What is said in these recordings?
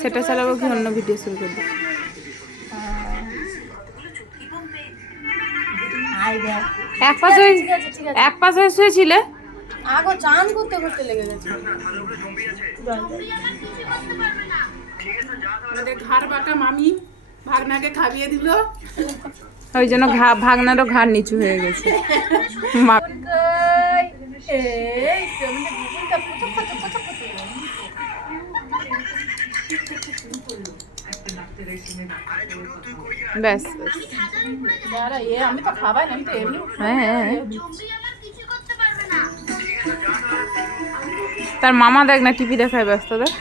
সেটা চালাবো কি অন্য ভিডিও শুরু করে দেবো এক পাশ হয়ে এক পাশ হয়ে শুয়েছিলে আগো চান করতে করতে লেগে গেছে আমাদের ঘাড় বাঁকা মামি ভাগনাকে খাইয়ে দিল ওই জন্য ঘা ভাগনারও ঘাড় নিচু হয়ে গেছে মা- ব্যাস। তার মামা দেখ না টিভি দেখায় ব্যস্ত দেখ।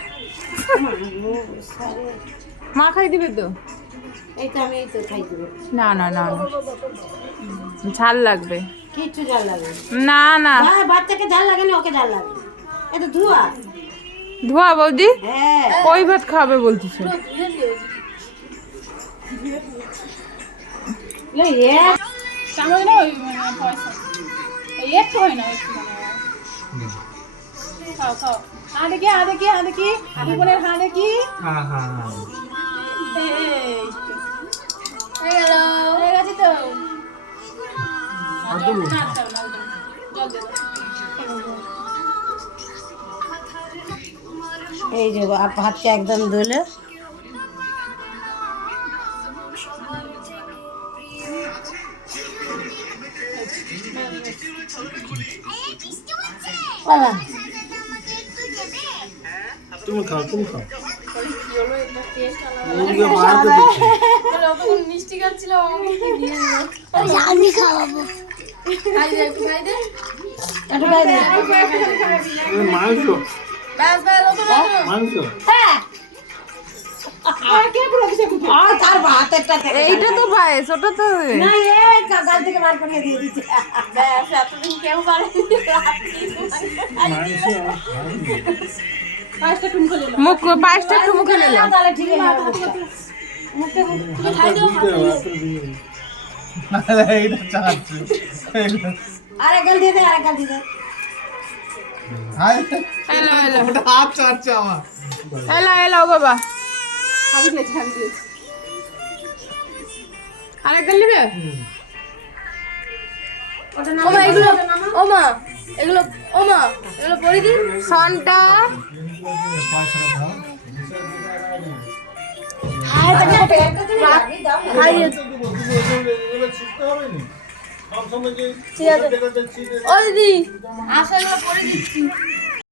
মা খাই দিবে তো? না না না ঝাল লাগবে। কিচ্ছু জাল লাগে না না। বাচ্চাকে জাল লাগে না ওকে লাগে। তো ধোয়া। ধোয়া বৌদি? হ্যাঁ। ওই ভাত খাবে বলতেছে? এই যে আপ- হাতটা একদম ধুলে বাবা, তুমি খাও তুমি খাও মিষ্টি আমি খাওয়াবো। এ, মাংস ব্যাস আর তার হাতেরটা এইটা তো পায়েস ওটা তো। না এই গাল থেকে বার করে দিয়ে দিচ্ছে। ব্যাস এতদিন কেউ মুখ পায়েসটা একটু মুখে নিলাম তাহলে ঠিক আছে। তুমি খাই দাও এইটা চাচ্ছি আরে গাল দিয়ে দে আরে গাল দিয়ে দে। এলো এলো ওটা হাত চাচ্ছে আমার এলো এলো বাবা। খাবি খেয়েছি খাবি খেয়েছি আরেকটা নেবে? ও মা এগুলো ও মা এগুলো ও মা এগুলো পরি দিন। সনটা। যে ঠিক আছে। দেখা যাচ্ছে ও দিদি। আসা এগুলো পরে দিচ্ছি।